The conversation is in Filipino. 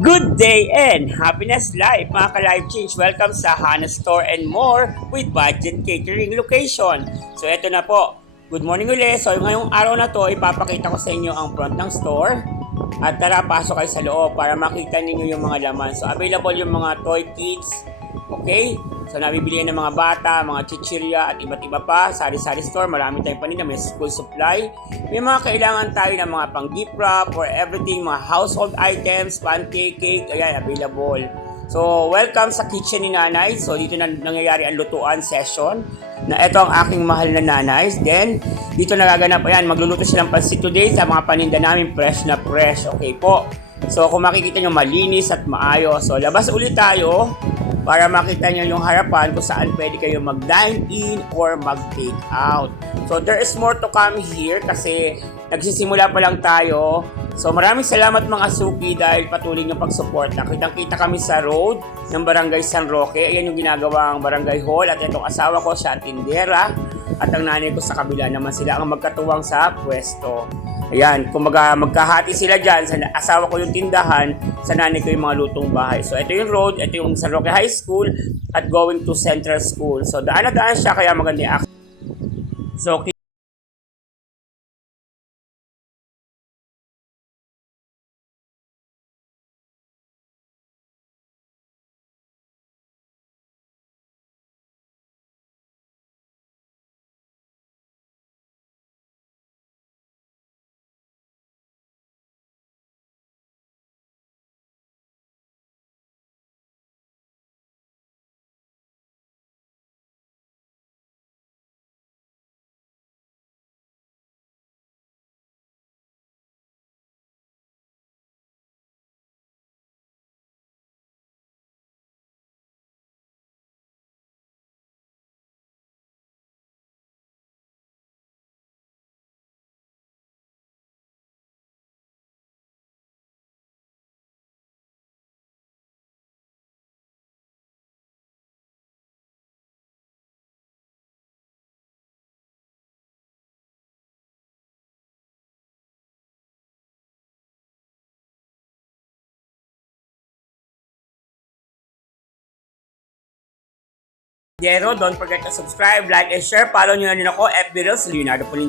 Good day and happiness life mga ka-life change. Welcome sa Hana Store and More with Budget Catering Location. So eto na po. Good morning ulit. So ngayong araw na to, ipapakita ko sa inyo ang front ng store. At tara, pasok kayo sa loob para makita ninyo yung mga laman. So available yung mga toy kits. Okay? So nabibili ng mga bata, mga chichirya at iba't iba pa. Sari-sari store, marami tayong paninda, may school supply. May mga kailangan tayo ng mga pang gift wrap or everything, mga household items, pancake, cake, ayan, available. So welcome sa kitchen ni Nanay. So dito na nangyayari ang lutuan session. Na ito ang aking mahal na nanay. Then dito nagaganap, ayan, magluluto silang pansit today sa mga paninda namin, fresh na fresh. Okay po. So kung makikita nyo, malinis at maayos. So labas ulit tayo para makita nyo yung harapan kung saan pwede kayo mag-dine in or mag-take out. So there is more to come here kasi nagsisimula pa lang tayo. So maraming salamat mga suki dahil patuloy nyo pag-suporta. Kitang-kita kami sa road ng Barangay San Roque. Ayan yung ginagawang barangay hall at itong asawa ko siya tindera at ang nanay ko sa kabila naman, sila ang magkatuwang sa pwesto. Ayan, kung magkahati sila dyan, sa asawa ko yung tindahan, sa nanay ko yung mga lutong bahay. So, ito yung road, ito yung San Roque High School at going to Central School. So, daan na daan siya, kaya maganda yung access. So, don't forget to subscribe, like, and share. Follow nyo na rin ako, FB Reels, Leonardo Polin.